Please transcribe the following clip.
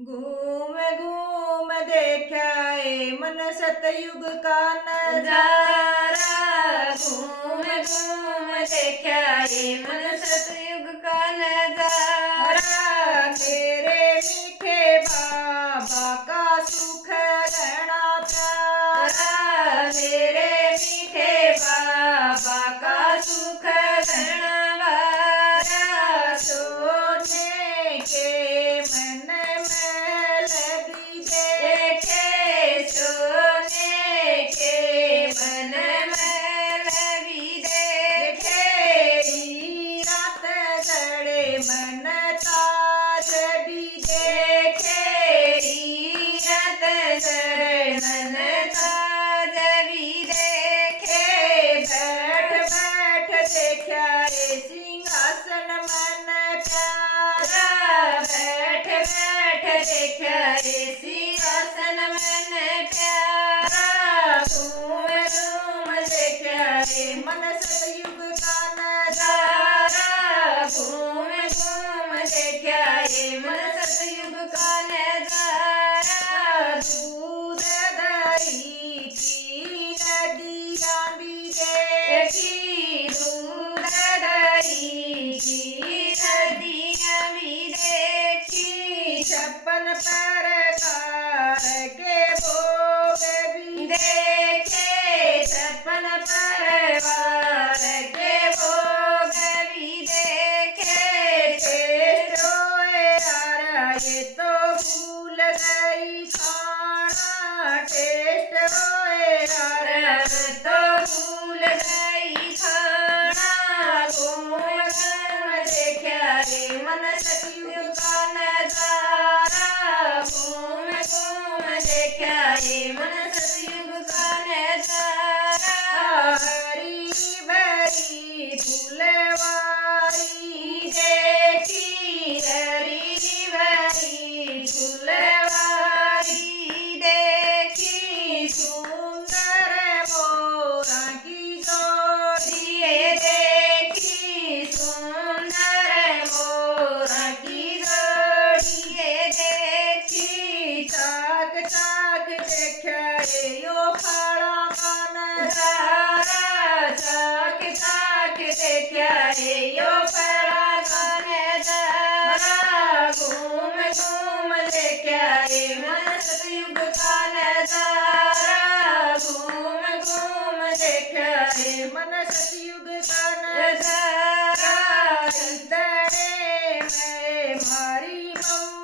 घूम घूम देखा ए मन सतयुग का नजारा। घूम घूम देखा ए मन सतयुग का नजारा। तेरे मीठे बाबा का सुख रहना प्यारा। मेरे मीठे बाबा का सुख रहना वारा। सोने के मन में लगी देखे। सोने के मन में लगी देखे। रात जड़े मन ताज भी देखे। रात जड़े मन ताज भी देखे। बैठ बैठ देखा ए सिंहासन मन प्यारा। बैठ बैठ देखा ए सिंहासन मन प्यारा। घूम घूम देखा ए मन सतयुग का नजारा। घूम घूम देखा ए मन सतयुग का नजारा। दूध दही की नदियाँ भी देखी। दूध दही की नदियाँ भी देखी। 56 प्रकार के भोग भी देखे। 56 प्रकार के भोग भी देखे। टेस्ट होए यार ये तो भूल गई खाना। टेस्ट होए यार तो भूल गई खाना। घूम घूम देखा रे मन सतयुग का नजारा। घूम घूम देखा रे मन सतयुग का नजारा। हरी भरी फुलवारी देखी। हरी भरी फुलवारी देखी। सुंदर मोरा की जोड़ी देखी। सुंदर मोरा की जोड़ी देखी। चाक चाक देखा यो फड़ा का नजारा। चाक चाक देखा यो फड़ा का नजारा। घूम घूम देखा मन सतयुग का नजारा। घूम घूम देखा मन सतयुग का नजारा। दड़े में मारी मऊ